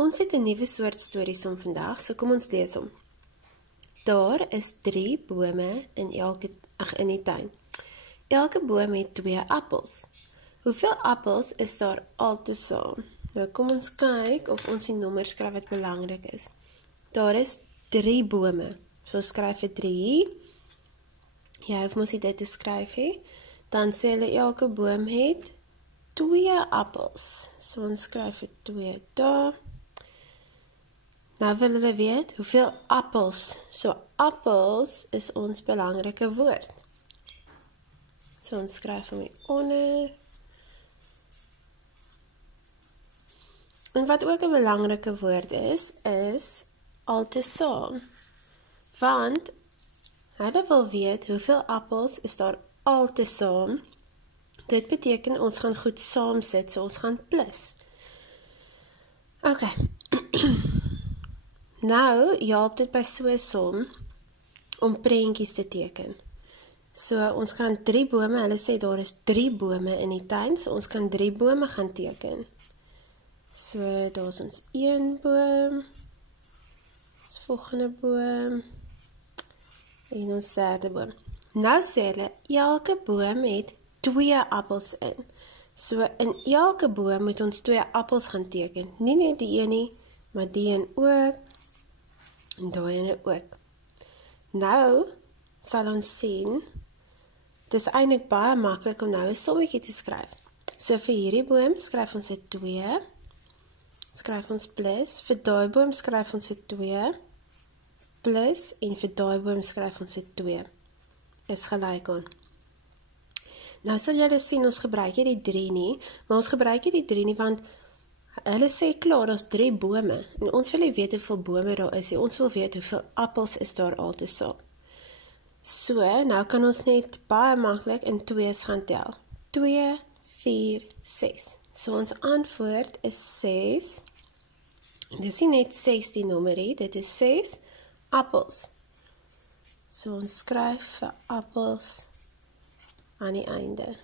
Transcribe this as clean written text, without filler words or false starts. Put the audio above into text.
Ons het 'n nuwe soort storiesom vandag, so kom ons lees hom. Daar is 3 bome in die tuin. Elke boom het 2 appels. Hoeveel appels is daar altesaam? Nou kom ons kyk of ons die nommer skryf wat belangrik is. Daar is 3 bome. So skryf vir 3. Jy hoef mos dit te skryf hê. Dan sê hulle elke boom het 2 appels. So ons skryf vir 2 daar. Nou wil hulle weet hoeveel appels. So appels is ons belangrike woord. So ons skryf hom hieronder. En wat ook 'n belangrike woord is altesaam. Want hulle wil weet hoeveel appels is daar altesaam. Dit beteken ons gaan goed saam sit, so ons gaan plus. OK. Nou help dit by so 'n som om prentjies te teken. So ons kan 3 bome, hulle sê daar is 3 bome in die tuin, so ons kan 3 bome gaan teken. So daar is ons 1 boom, ons volgende boom, en ons derde boom. Nou sê hulle, elke boom het 2 appels in. So in elke boom moet ons 2 appels gaan teken. Nie net die een nie, maar die een ook, en daai ene ook. Nou sal ons sien, dit is eintlik baie maklik om nou 'n sommetjie te skryf. So vir hierdie boom skryf ons 'n 2, skryf ons plus, vir daai boom skryf ons 'n 2, plus, en vir daai boom skryf ons 'n 2, is gelyk aan. Nou sal julle sien, ons gebruik nie die 3 nie, maar ons gebruik nie die 3 nie, want hulle sê klaar, daar is 3 bome, en ons wil nie weet hoeveel bome daar is, ons wil weet hoeveel appels is daar altesaam. So, nou kan ons net baie maklik in 2's gaan tel. 2, 4, 6. So ons antwoord is 6. Dit is nie net 6 die nommerie, dit is 6 appels. So ons skryf vir appels aan die einde.